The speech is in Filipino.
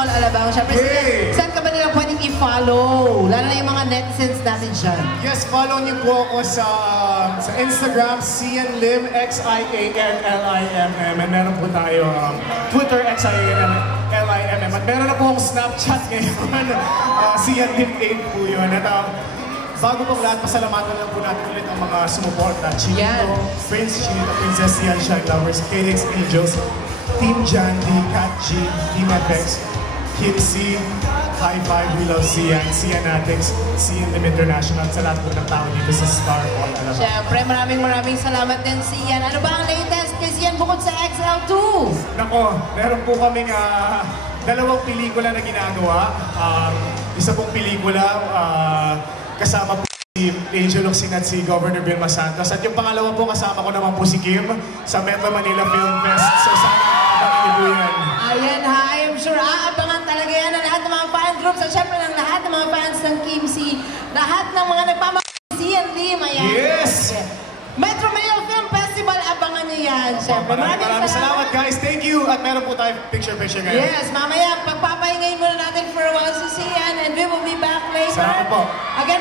Mall Alabang. Siyempre, saan ka ba nila pwedeng i-follow? Lalo na yung mga netizens natin dyan. Yes, follow niyo po ako sa Instagram, Cianlim, Xianlimm. And meron po tayo Twitter, Xianlimm. At meron na po akong Snapchat ngayon. Cianlim8 po yun. At bago pong lahat, pasalamatan lang po natin ulit ang mga sumuporta. Chinito, Prince, Chinito, Princess, Cian, Shine Lovers, KDX Angels, Team Jandy, Kat G, Team FX, Kim C, High Five, We Love Cian, Cianatics, Cianlim International, sa lahat po ng tao dito sa Star Mall Alabang. Siyempre, maraming salamat din, Cian. Ano ba ang latest kay Cian bukod sa XL2? Nako, meron po kaming dalawang pelikula na ginagawa. Isa pong pelikula, kasama po si Angel Locsin at si Governor Vilma Santos. At yung pangalawa po, kasama ko naman po si Kim sa Metro Manila Film Fest. So sana abangan niyo po yan. Ayan ha, I'm sure aabangan talaga yan ng lahat ng mga fan groups at syempre ng lahat ng mga fans ng Kim C. Lahat ng mga nagmamahal ayan. Yes! Metro Manila Film Festival, abangan niyo yan. Syempre, maraming salamat guys. Thank you. At meron po tayo picture-picture ngayon. Yes, mamaya, pagpapahingayin muna natin for a while si Cian and we will be back later. Salamat po. Again,